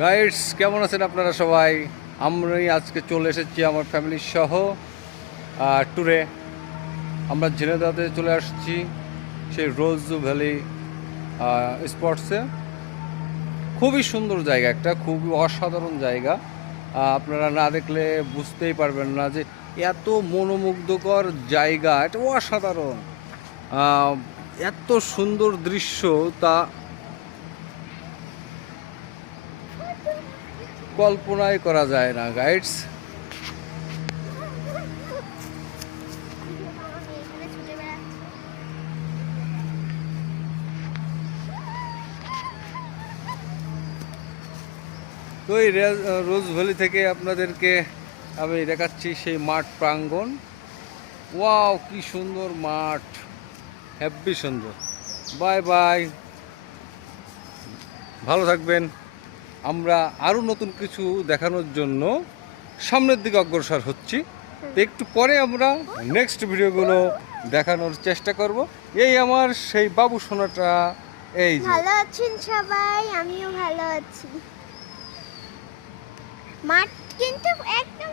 Guides কেমন আছেন আপনারা সবাই? আমি আজকে চলে এসেছি আমার ফ্যামিলির সহ ট্যুরে। আমরা ঝিনাইদহতে চলে আসছি সেই রোজ ভ্যালি স্পটসে। খুবই সুন্দর জায়গা, একটা খুবই অসাধারণ জায়গা। আপনারা না দেখলে বুঝতেই পারবেন না যে এত মনোমুগ্ধকর জায়গা, এটা অসাধারণ। আহ, এত সুন্দর দৃশ্য তা কল্পনাই করা যায় না গাইডস। তো এই রোজ ভ্যালি থেকে আপনাদেরকে আমি দেখাচ্ছি সেই মাঠ প্রাঙ্গণ। ওয়াও, কি সুন্দর মাঠ, হেব্বি সুন্দর। বাই বাই, ভালো থাকবেন। আমরা আরও নতুন কিছু দেখানোর জন্য সামনের দিকে অগ্রসর হচ্ছি। তো একটু পরে আমরা নেক্সট ভিডিওগুলো দেখানোর চেষ্টা করব। এই আমার সেই বাবু সোনাটা, এই যে। ভালো আছেন সবাই? আমিও ভালো আছি। মাঠ কিন্তু একদম